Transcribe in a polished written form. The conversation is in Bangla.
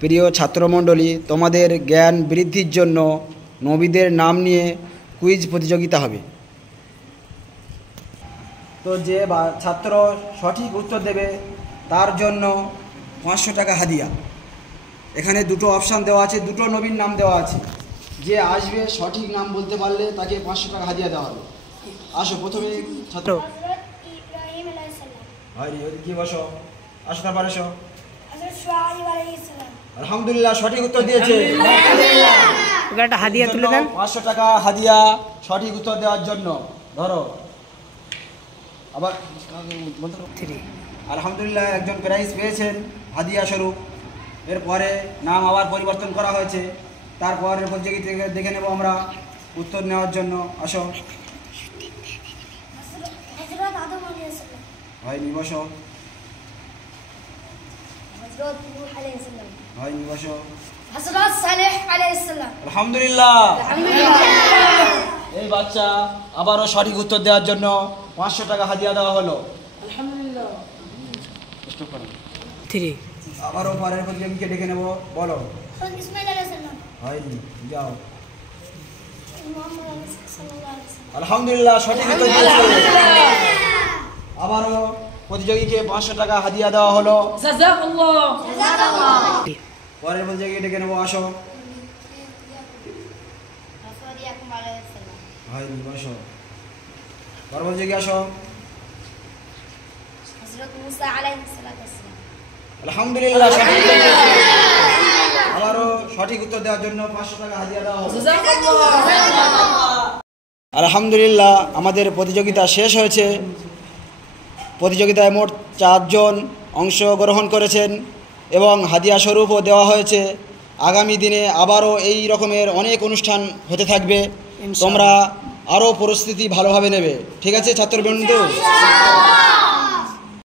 প্রিয় ছাত্রমণ্ডলী, তোমাদের জ্ঞান বৃদ্ধির জন্য নবীদের নাম নিয়ে কুইজ প্রতিযোগিতা হবে। তো যে ছাত্র সঠিক উত্তর দেবে তার জন্য 500 টাকা হাদিয়া। এখানে দুটো অপশান দেওয়া আছে, দুটো নবীর নাম দেওয়া আছে। যে আসবে সঠিক নাম বলতে পারলে তাকে 500 টাকা হাদিয়া দেওয়া হবে। আসো, প্রথমে ছাত্র কি বসো, আসো, তারপর এসো। আলহামদুলিল্লাহ, সঠিক উত্তর দিয়েছে। একটা হাদিয়া তুলে দেন, 500 টাকা হাদিয়া সঠিক উত্তর দেওয়ার জন্য। ধরো আবার। আলহামদুলিল্লাহ, একজন প্রাইজ পেয়েছেন হাদিয়া স্বরূপ। এরপরে নাম আবার পরিবর্তন করা হয়েছে। তারপরের প্রতিযোগিতা দেখে নেব আমরা উত্তর নেওয়ার জন্য। আসো, হয়নি, বসো, হয়নি, বসো। আলহামদুলিল্লাহ, এই বাচ্চা আবারও সঠিক উত্তর দেওয়ার জন্য 500 টাকা হাদিয়া দেওয়া হলো। আবারও পরের প্রতিযোগীকে ডেকে নেব। বলো। হয়নি, যাও। আলহামদুলিল্লাহ, সঠিক উত্তর দিয়েছে। আবারও প্রতিযোগীকে 500 টাকা হাদিয়া দেওয়া হলো। পরের প্রতিযোগীকে ডেকে নেব। আসো, হয়নি, বসো। পরের প্রতিযোগী আসো। আলহামদুলিল্লাহ, আবারও সঠিক উত্তর দেওয়ার জন্য 500 টাকা হাদিয়া দেওয়া হলো। আলহামদুলিল্লাহ, আমাদের প্রতিযোগিতা শেষ হয়েছে। প্রতিযোগিতায় মোট 4 জন অংশগ্রহণ করেছেন এবং হাদিয়া স্বরূপও দেওয়া হয়েছে। আগামী দিনে আবারও এই রকমের অনেক অনুষ্ঠান হতে থাকবে। তোমরা আরও পরিস্থিতি ভালোভাবে নেবে। ঠিক আছে ছাত্রবৃন্দ?